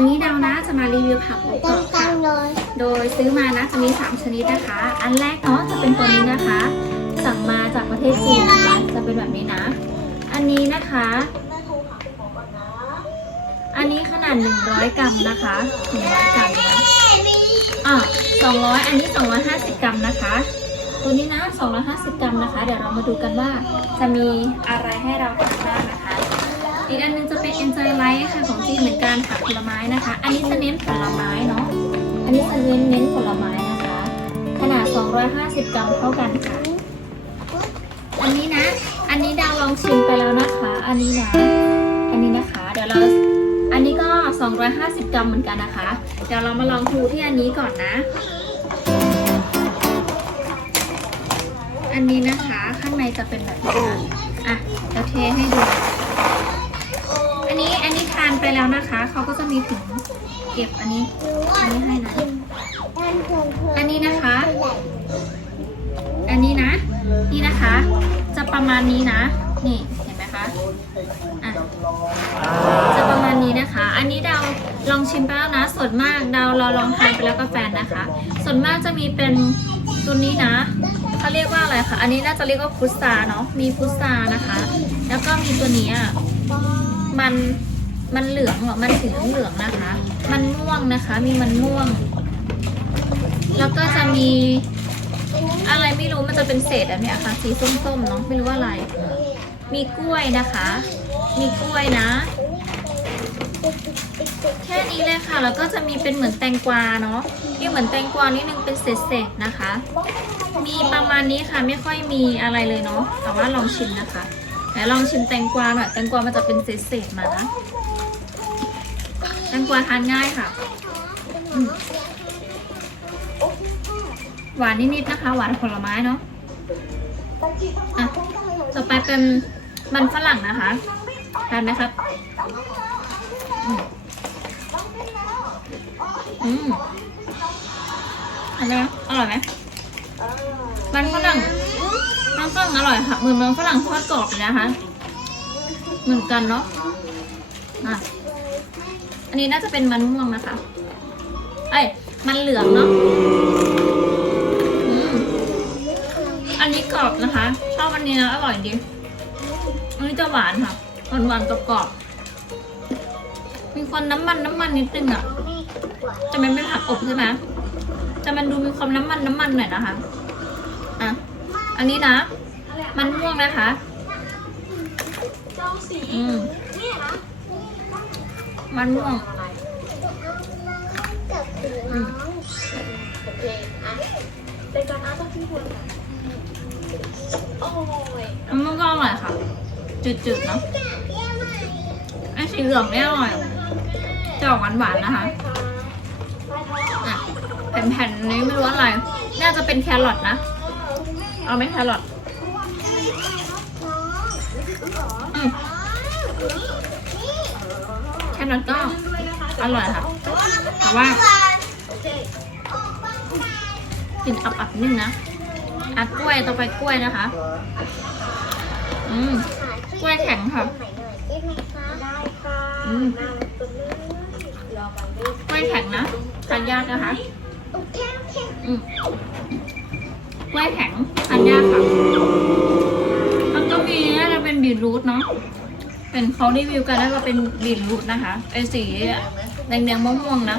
วันนี้ดาวนะจะมารีวิวผักอบกรอบค่ะโดยซื้อมานะจะมี 3 ชนิดนะคะ อันแรกเนาะจะเป็นตัวนี้นะคะ สั่งมาจากประเทศจีนนะคะจะเป็นแบบนี้นะ อันนี้นะคะ อันนี้ขนาด 100 กรัมนะคะ100กรัมนะอะ200 อันนี้ 250 กรัมนะคะ ตัวนี้นะ 250 กรัมนะคะ เดี๋ยวเรามาดูกันว่าจะมีอะไรให้เราทานบ้างนะคะ อีกอันหนึงจะเป็น Enjoy Life ค่ะของจีนเหมือนกันผักผลไม้นะคะ อันนี้จะเน้นผลไม้เนาะ อันนี้จะเน้นเน้นผลไม้นะคะ ขนาด 250 กรัมเท่ากันค่ะ อันนี้นะ อันนี้ดาวลองชิมไปแล้วนะคะ อันนี้นะ อันนี้นะคะ เดี๋ยวเรา อันนี้ก็ 250 กรัมเหมือนกันนะคะ เดี๋ยวเรามาลองดูที่อันนี้ก่อนนะ อันนี้นะคะ ข้างในจะเป็นแบบนี้นะอะเดี๋ยวเทให้ดู อันนี้ อันนี้ทาน ไปแล้วนะคะเขาก็จะมีถุงเก็บอันนี้อันนี้ให้นะอันนี้นะคะ อันนี้นะ นี่นะคะ จะประมาณนี้นะ นี่เห็นไหมคะอะจะประมาณนี้นะคะ อันนี้ดาวลองชิมไปแล้วนะส่วนมากดาวเราลองทานไปแล้วกับแฟนนะคะ ส่วนมากจะมีเป็นตัวนี้นะเขาเรียกว่าอะไรคะอันนี้น่าจะเรียกว่าพุทราเนาะมีพุทรานะคะ แล้วก็มีตัวนี้อะมัน มันเหลืองเหรอมันสีเหลืองนะคะ มันม่วงนะคะ มีมันม่วง แล้วก็จะมีอะไรไม่รู้มันจะเป็นเศษแบบเนี้ยค่ะ สีส้มๆเนาะไม่รู้ว่าอะไร มีกล้วยนะคะ มีกล้วยนะ แค่นี้เลยค่ะ แล้วก็จะมีเป็นเหมือนแตงกวาเนาะที่เหมือนแตงกวานิดนึงเป็นเศษๆนะคะ มีประมาณนี้ค่ะไม่ค่อยมีอะไรเลยเนาะแต่ว่าลองชิมนะคะไหนลองชิมแตงกวาหน่อยแตงกวามันจะเป็นเศษๆมานะ แตงกวาทานง่ายค่ะ หวานนิดๆนะคะ หวานผลไม้เนาะอะต่อไปเป็นมันฝรั่งนะคะทานไหมครับอืมอืมอะไรอร่อยไหมมันฝรั่งมันฝรั่งอร่อยค่ะเหมือนมันฝรั่งทอดกรอบเลยนะคะ เหมือนกันเนาะอะ อันนี้น่าจะเป็นมันม่วงนะคะ เอ้ย มันเหลืองเนาะอันนี้กรอบนะคะ ชอบอันนี้นะอร่อยดี อันนี้จะหวานค่ะ หวานหวานกรอบมีความน้ำมันน้ำมันนิดนึงอะแต่มันเป็นผักอบใช่ไหมแต่มันดูมีความน้ำมันน้ำมันหน่อยนะคะ อะ อันนี้นะ มันม่วงนะคะอืม มันม่วงอืมมันม่วงก็อร่อยค่ะ จืดๆเนาะไอ้สีเหลืองไม่อร่อยจะออกหวานๆนะคะอะแผ่นๆนี้ไม่รู้อะไร น่าจะเป็นแครอทนะ เอาไหมแครอทอืมแครอทก็อร่อยค่ะแต่ว่า กินอับๆนิดนึงนะอะกล้วยต่อไปกล้วยนะคะ อืมกล้วยแข็งค่ะอืมกล้วยแข็งนะทานยากนะคะอืมกล้วยแข็งทานยากค่ะมันก็มีน่าจะเป็นบีทรูทเนาะ เป็นเขารีวิวกันแล้วก็เป็นบีทรูทนะคะไอสีแดงๆม่วงๆนะ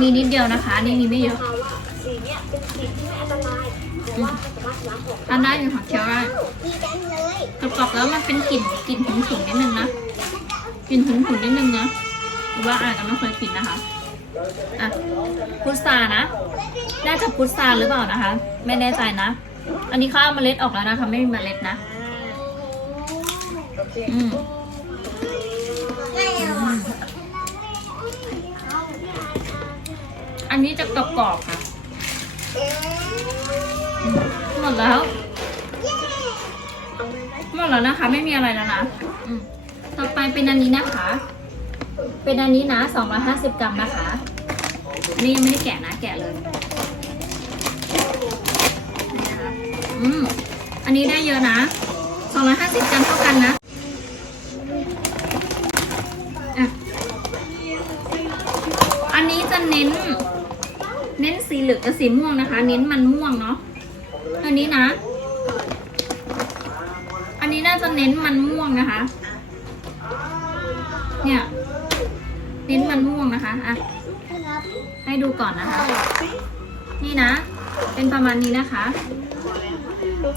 มีนิดเดียวนะคะนี่มีไม่เยอะอืมทานได้อยู่ค่ะเคี้ยวได้ดีจังเลยกรอบๆแล้วมันเป็นกลิ่นกลิ่นถุนๆนิดนึงนะกลิ่นถุนๆนิดนึงนะคือว่าอาจจะไม่เคยกินนะคะอะพุทรานะน่าจะพุทราหรือเปล่านะคะ ไม่แน่ใจนะ อันนี้เขาเอาเมล็ดออกแล้วนะคะ ไม่มีเมล็ดนะ อืมอันนี้จะกรอบๆค่ะ หมดแล้ว หมดแล้วนะคะ ไม่มีอะไรแล้วนะอืมต่อไปเป็นอันนี้นะคะ เป็นอันนี้นะ250 กรัมนะคะ อันนี้ยังไม่ได้แกะนะ แกะเลยนี่นะคะอืมอันนี้ได้เยอะนะ250 กรัมเท่ากันนะ เน้น เน้นสีเหลืองกับสีม่วงนะคะ เน้นมันม่วงเนาะอันนี้นะ อันนี้น่าจะเน้นมันม่วงนะคะ เนี่ย เน้นมันม่วงนะคะอะให้ดูก่อนนะคะ นี่นะ เป็นประมาณนี้นะคะ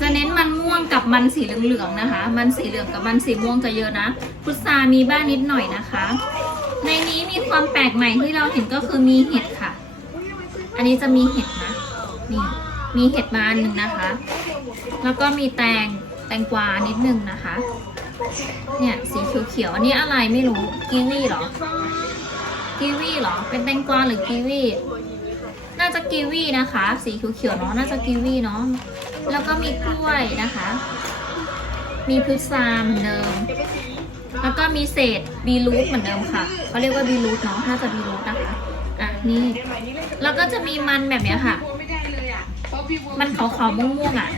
จะเน้นมันม่วงกับมันสีเหลืองๆนะคะ มันสีเหลืองกับมันสีม่วงจะเยอะนะพุทรามีบ้างนิดหน่อยนะคะ ในนี้มีความแปลกใหม่ที่เราเห็นก็คือมีเห็ดค่ะ อันนี้จะมีเห็ดนะ นี่ มีเห็ดมาอันหนึ่งนะคะ แล้วก็มีแตง แตงกวานิดนึงนะคะ เนี่ยสีเขียวๆ อันนี้อะไรไม่รู้ กีวีเหรอ กีวีเหรอ เป็นแตงกวาหรือกีวี น่าจะกีวีนะคะ สีเขียวๆเนาะ น่าจะกีวีเนาะ แล้วก็มีกล้วยนะคะ มีพุทราเหมือนเดิม แล้วก็มีเศษบีรูทเหมือนเดิมค่ะเขาเรียกว่าบีรูทเนาะน่าจะบีรูทนะคะอะนี่แล้วก็จะมีมันแบบเนี้ยค่ะ มันขาวๆม่วงๆอะ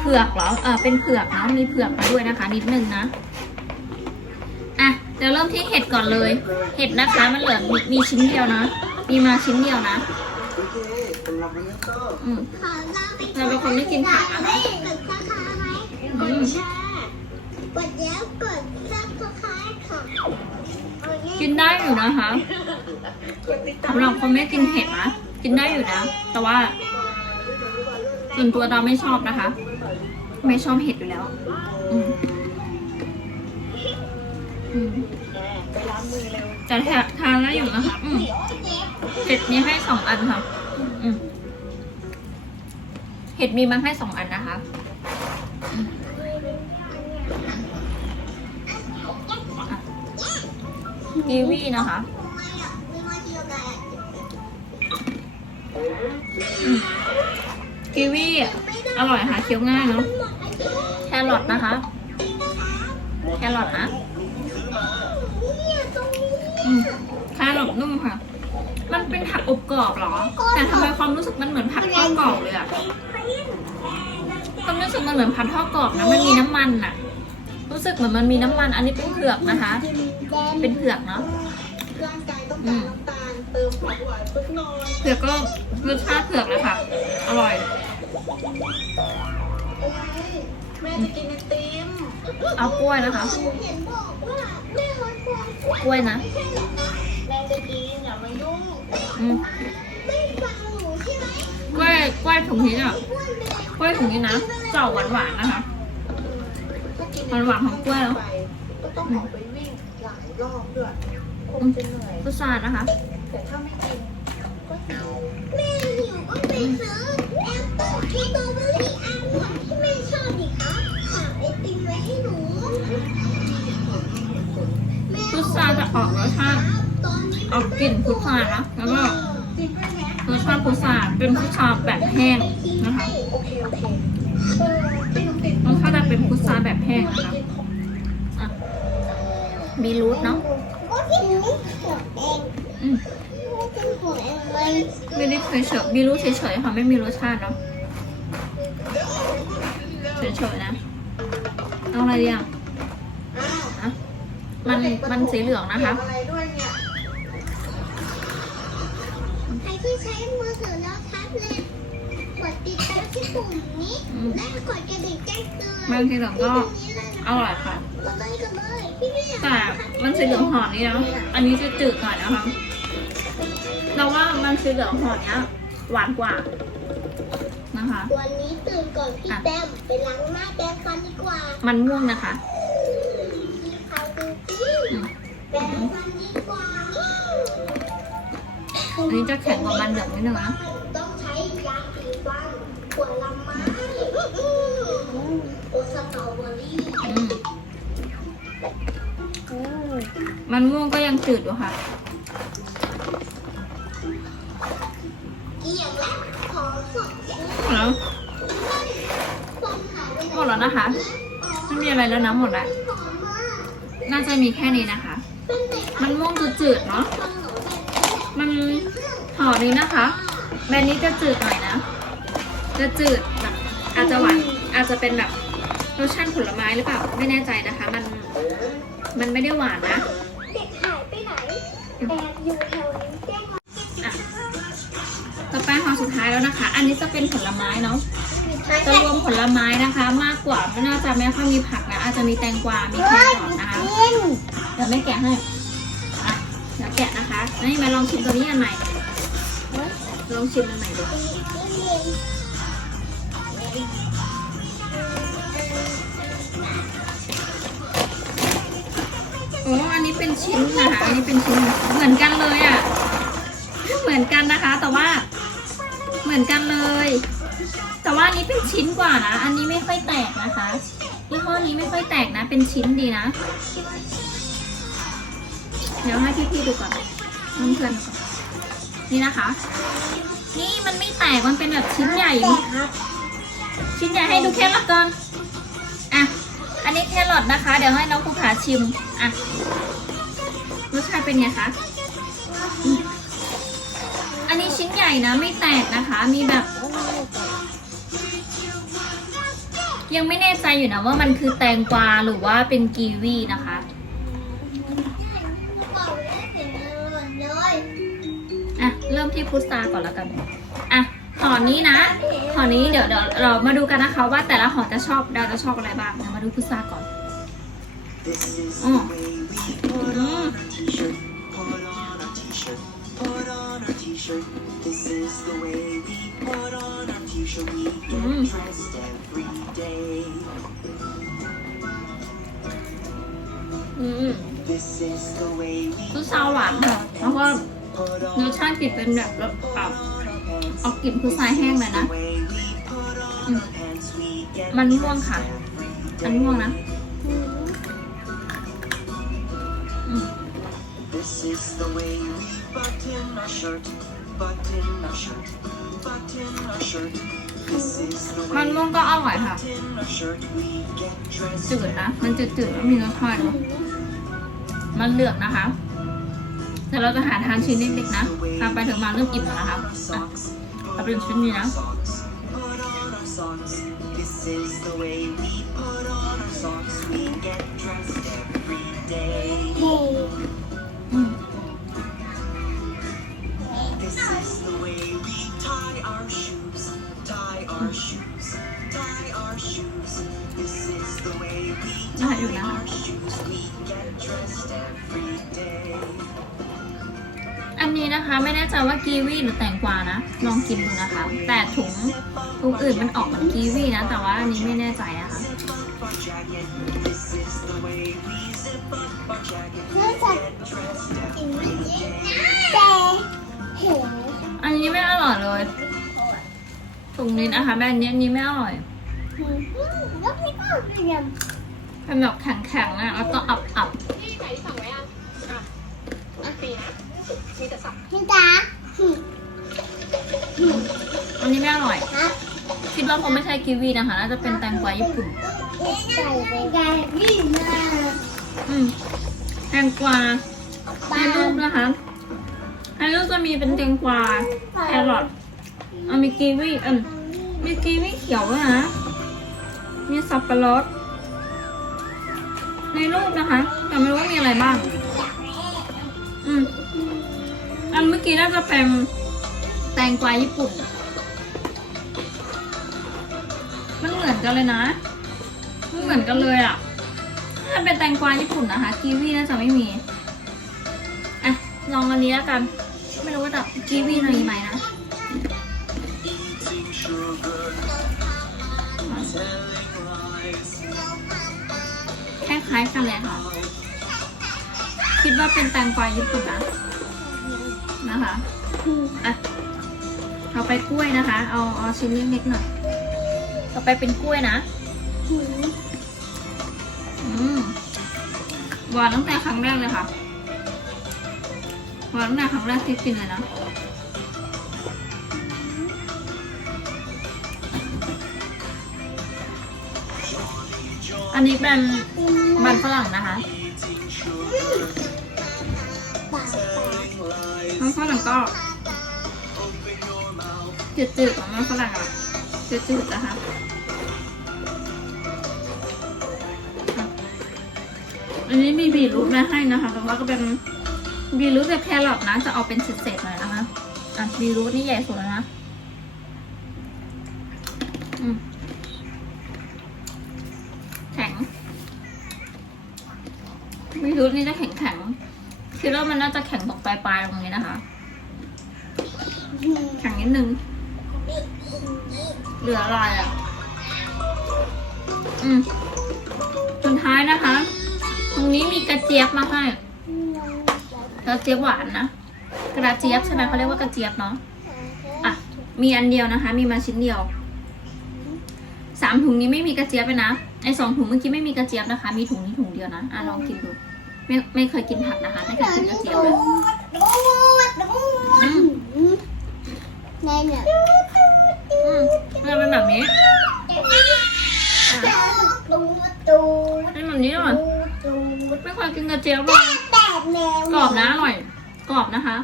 เผือกเหรอเออเป็นเผือกเนาะมีเผือกมาด้วยนะคะ นิดนึงนะอะเดี๋ยวเริ่มที่เห็ดก่อนเลย เห็ดนะคะมันเหลือมีมีชิ้นเดียวนะมีมาชิ้นเดียวนะอืมขอลาไปเราเป็นคนไม่กินผักอะไม่กดซับสไครต์กดแชร์กดแล้วกด กินได้อยู่นะคะสำหรับคนไม่กินเห็ดนะกินได้อยู่นะ แต่ว่าส่วนตัวเราไม่ชอบนะคะ ไม่ชอบเห็ดอยู่แล้วอืมอืมแททานได้อยู่นะคะเห็ดนี้ให้สองอันค่ะเห็ดมีมาให้สองอันนะคะ กีวีนะคะกีวีอ่อร่อยค่ะเคี้ยวง่ายเนาะแครอทนะคะ แครอทนะแครอทนุ่มค่ะ มันเป็นผักอบกรอบเหรอ แต่ทำไมความรู้สึกมันเหมือนผัดทอดกรอบเลยอะความรู้สึกมันเหมือนผัดทอดกรอบนะมันมีน้ำมันอะ รู้สึกเหมือนมันมีน้ำมัน อันนี้เป็นเผือกนะคะ เป็นเผือกเนาะร่างกายต้องอืการมน้ำตาลเติมของหวานสักหน่อยเผือกก็รสชาติเผือกเลยค่ะ อร่อยแม่จะกินไอติมเอากล้วยนะคะเห็นบอกว่าแม่ลดความกล้วยนะแม่จะกินอย่ามายุ่งอืมไม่ฟังหนูใช่ไหมกล้วยกล้วยถุงนี้อะอ้วนไปเลยกล้วยถุงนี้นะจะออกหวานๆนะคะ หวานๆของกล้วยเนอะก็ต้องออกไปวิ่งหลายรอบด้วยคงจะเหนื่อยพุทรานะคะ แต่ถ้าไม่กินก็หิวแม่หิวก็ไปซื้อแอปเปิ้ลสตรอเบอรี่อัลมอนด์ที่แม่ชอบดิคะฝากไอติมไว้ให้หนูแม่พุทราจะออกรสชาติตอนนี้ออกกลิ่นพุทรานะแล้วก็จริงด้วยแม่รสชาติพุทราเป็นพุทราแบบแห้งนะคะโอเคโอเคเออไม่ต้องติดรสชาติจะ เป็นพุทราแบบแห้งนะคะอะมีรูทเนาะก็ที่หนูหัวเองอืมเป็นหัวเองมันไม่ได้เฉยเฉยๆมีรูทเฉยเฉยๆค่ะไม่มีรสชาติเนาะเฉยเฉยๆนะเอาอะไรดีอะอะมันมันสีเหลืองนะคะอะไรด้วยเนี่ยใครที่ใช้มือถือแล้วแท็บเล็ตกดติดตาม ที่ปุ่มนี้อืมและกดกระดิ่งแจ้งเตือนมันสีเหลืองก็อร่อยค่ะ กดเลยกดเลยพี่พี่แต่มันสีเหลืองห่อนี้นะอันนี้จะจืดหน่อยนะคะเราว่ามันสีเหลืองห่อเนี้ยหวานกว่านะคะ วันนี้ตื่นก่อนพี่แต้มไปล้างหน้าแปรงฟันดีกว่ามันม่วงนะคะพี่เขาดูสิแปรงฟันดีกว่า อันนี้จะแข็งกว่ามันเหลืองนิดนึงนะ มันม่วงก็ยังจืดอยู่ค่ะเกี่ยงและของสดชื่นหมดแล้วคนหายไปไหนหมดแล้วนะคะ ไม่มีอะไรแล้วนะหมดแล้วหอมมากน่าจะมีแค่นี้นะคะเป็นเด็กมันม่วงจืดๆเนาะฟังหนูเนี่ยมันห่อนี้นะคะ แบรนด์นี้จะจืดหน่อยนะ จะจืดแบบอาจจะหวาน อาจจะเป็นแบบรสชาติผลไม้หรือเปล่า ไม่แน่ใจนะคะ มัน มันไม่ได้หวานนะ แอบอยู่แถวนี้แจ้งมาอะห่อสุดท้ายแล้วนะคะ อันนี้จะเป็นผลไม้เนาะ จะรวมผลไม้นะคะ มากกว่าไม่น่าจะไม่ค่อยมีผักนะ อาจจะมีแตงกวา มีแครอทนะคะกินเดี๋ยวไม่แกะให้อะเดี๋ยวแกะนะคะ นี่มาลองชิมตัวนี้อันใหม่ลองชิมอันใหม่ดู โอ้อันนี้เป็นชิ้นนะคะ อันนี้เป็นชิ้นเหมือนกันเลยอะ เหมือนกันนะคะ แต่ว่า เหมือนกันเลย แต่ว่าอันนี้เป็นชิ้นกว่านะ อันนี้ไม่ค่อยแตกนะคะยี่ห้อนี้ไม่ค่อยแตกนะ เป็นชิ้นดีนะ เดี๋ยวให้พี่ๆดูก่อนเพื่อนๆดูก่อนนี่นะคะ นี่มันไม่แตก มันเป็นแบบชิ้นใหญ่ ชิ้นใหญ่ให้ดูแครอทก่อน อันนี้แครอทนะคะ เดี๋ยวให้น้องภูผาชิม อะ รสชาติเป็นไงคะ อันนี้ชิ้นใหญ่นะ ไม่แตกนะคะ มีแบบ ยังไม่แน่ใจอยู่นะว่ามันคือแตงกวาหรือว่าเป็นกีวีนะคะ อะ เริ่มที่พุทราก่อนแล้วกัน อะห่อนี้นะหอนี้เดี๋ยวเดี๋ยวเรามาดูกันนะคะ ว่าแต่ละหอจะชอบเราจะชอบอะไรบ้างเดี๋ยวมาดูพุทราก่อนอืมอืม This is the way we พุทราหวานค่ะแล้วก็รสชาติกลิ่นเป็นแบบรสแบบ our pants. ออกกลิ่นพุทราแห้งเลยนะ The way we put on Mm. our pants. We get มันม่วงค่ะ dressed มัน every ม่วง day. นะอืม This is the way we button our shirt, button our shirt, button our shirt. This is the มัน way ม่วงก็อร่อยค่ะ button our shirt. We get dressed จืดนะ มันจืดๆแล้วมีรสชาติเนอะมันเหลืองนะคะ แต่เราจะหาทานชิ้นเล็กๆนะทานไปถึงมาเริ่มอิ่มแล้วนะคะ our อะ socks, เอาเป็นชิ้นนี้นะ socks, put on our socks. This is the way we put on our socks. We get dressed every day. อืม This is the way we tie our shoes, tie our shoes, tie our shoes. This is the way we ได้อยู่ tie นะ our shoes. We get dressed every day. อันนี้นะคะไม่แน่ใจว่ากีวีหรือแตงกวานะ ลองกินดูนะคะ แต่ถุงถุงอื่นมันออกเหมือนกีวีนะ แต่ว่าอันนี้ไม่แน่ใจนะคะ Zip up our jacket. This is the way we zip up our jacket. เนื้อสัตว์ Get dressed กิน every ไม่ได้ day. แต่เห็นอันนี้ไม่อร่อยเลยถุงนี้นะคะแบรนด์นี้อันนี้ไม่อร่อยแล้วไม่ก็เรียมเป็นแบบแข็งๆอะแล้วก็อับอั มีแต่สั่งพี่ตาๆอันนี้ไม่อร่อย ครับคิดว่าคงไม่ใช่กีวีนะคะ น่าจะเป็นแตงกวาญี่ปุ่น ใส่ไปได้วิ่งมาอืมแตงกวาในรูปนะคะในรูปจะมีเป็นแตงกวาแครอทเอามีกีวีเอืมมีกีวีเขียวด้วยนะ มีสับปะรด ในรูปนะคะ แต่ไม่รู้ว่ามีอะไรบ้าง อืมอันเมื่อกี้น่าจะเป็นแตงกวาญี่ปุ่น มันเหมือนกันเลยนะ มันเหมือนกันเลยอะถ้าเป็นแตงกวาญี่ปุ่นนะคะกีวีน่าจะไม่มีอะลองอันนี้แล้วกัน ไม่รู้ว่าจะกีวีมีไหมนะคล้ายๆกันเลยค่ะ คิดว่าเป็นแตงกวาญี่ปุ่นนะ นะคะอะเอาไปกล้วยนะคะ เอาเอาชิ้นเล็กๆหน่อยต่อไปเป็นกล้วยนะอืมหวานตั้งแต่ครั้งแรกเลยค่ะหวานตั้งแต่ครั้งแรกที่กินเลยนะอันนี้เป็นมันฝรั่งนะคะ นฝรั่งก็จืดๆของมันฝรั่งอะจืดๆนะคะอันนี้มีบีรูทมาให้นะคะแต่ว่าก็เป็นบีรูทกับแครอทนะจะเอาเป็นเศษๆหน่อยนะคะอะบีรูทนี่ใหญ่สุดแล้วนะแข็งไม่รู้นี่จะแข็งแข็งๆคิดว่ามันน่าจะแข็งตรงปลายๆตรงนี้นะคะ แข็งนิดนึง เหลืออะไรอะ อืมสุดท้ายนะคะ ตรงนี้มีกระเจี๊ยบมาให้ กระเจี๊ยบหวานนะ กระเจี๊ยบใช่ไหมเขาเรียกว่ากระเจี๊ยบเนาะ อะ มีอันเดียวนะคะ มีมาชิ้นเดียว สามถุงนี้ไม่มีกระเจี๊ยบเลยนะ ไอสองถุงเมื่อกี้ไม่มีกระเจี๊ยบนะคะ มีถุงนี้ถุงเดียวนะ อะลองกินดู ไม่ไม่เคยกินผักนะคะ ไม่เคยกินกระเจี๊ยบเลย อืม ในเนี่ยอืมมันเป็นแบบนี้ตูตูเป็นแบบนี้เหรอตูไม่เคยกินกระเจี๊ยบเลยแบบแมวกรอบนะอร่อย กรอบนะคะ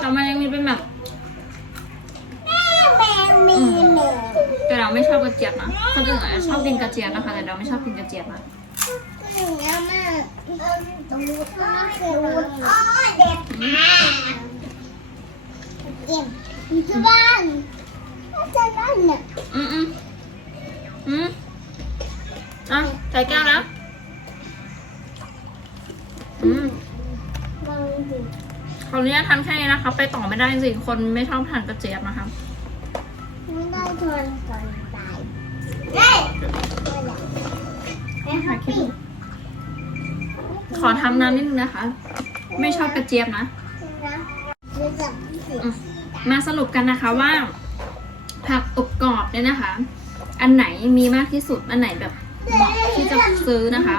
แต่มันยังมีเป็นแบบแมวแมวแมวแต่เราไม่ชอบกระเจี๊ยบนะคนอื่นอาจจะชอบกินกระเจี๊ยบนะคะแต่เราไม่ชอบกินกระเจี๊ยบนะอย่างเงี้ยแม่ตูตูตูอ๋อเด็ดอืมเอ็มอยู่ที่บ้านที่บ้านเนี่ยอืมอืมอืมอะใส่แก้วนะอืมลองดูขออนุญาตทานแค่นี้นะคะ ไปต่อไม่ได้จริงๆคนไม่ชอบทานกระเจี๊ยบนะคะไม่ได้ทนก่อนตายเฮ้ยไม่แฮปปี้ขอทำน้ำนิดนึงนะคะ ไม่ชอบกระเจี๊ยบนะ นะรู้จักสิ อืม มาสรุปกันนะคะว่า ผักอบกรอบเนี่ยนะคะ อันไหนมีมากที่สุด อันไหนแบบเหมาะที่จะซื้อนะคะ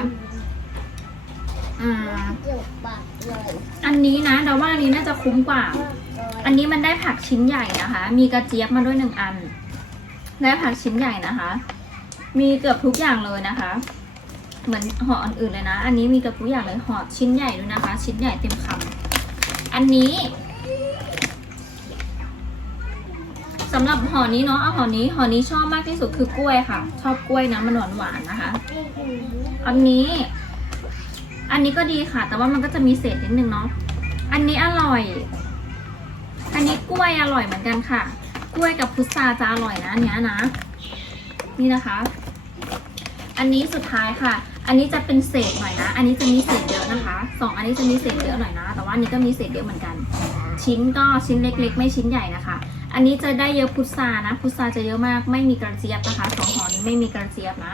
อ่าอันนี้นะเราว่าอันนี้น่าจะคุ้มกว่า อันนี้มันได้ผักชิ้นใหญ่นะคะ มีกระเจี๊ยบมาด้วยหนึ่งอัน ได้ผักชิ้นใหญ่นะคะ มีเกือบทุกอย่างเลยนะคะ เหมือนห่ออันอื่นเลยนะ อันนี้มีเกือบทุกอย่างเลยห่อชิ้นใหญ่ด้วยนะคะ ชิ้นใหญ่เต็มคำอันนี้ สำหรับห่อนี้เนาะเอาห่อนี้ห่อนี้ชอบมากที่สุดคือกล้วยค่ะ ชอบกล้วยนะมันหวานหวานนะคะ อันนี้ อันนี้ก็ดีค่ะ แต่ว่ามันก็จะมีเศษนิดนึงเนาะอันนี้อร่อย อันนี้กล้วยอร่อยเหมือนกันค่ะ กล้วยกับพุทราจะอร่อยนะอันเนี้ยนะ นี่นะคะ อันนี้สุดท้ายค่ะ อันนี้จะเป็นเศษหน่อยนะ อันนี้จะมีเศษเยอะนะคะสองอันนี้จะมีเศษเยอะหน่อยนะ แต่ว่าอันนี้ก็มีเศษเยอะเหมือนกัน ชิ้นก็ชิ้นเล็ก ๆ ไม่ชิ้นใหญ่นะคะ อันนี้จะได้เยอะพุทรานะ พุทราจะเยอะมาก ไม่มีกระเจี๊ยบนะคะสองห่อนี้ไม่มีกระเจี๊ยบนะ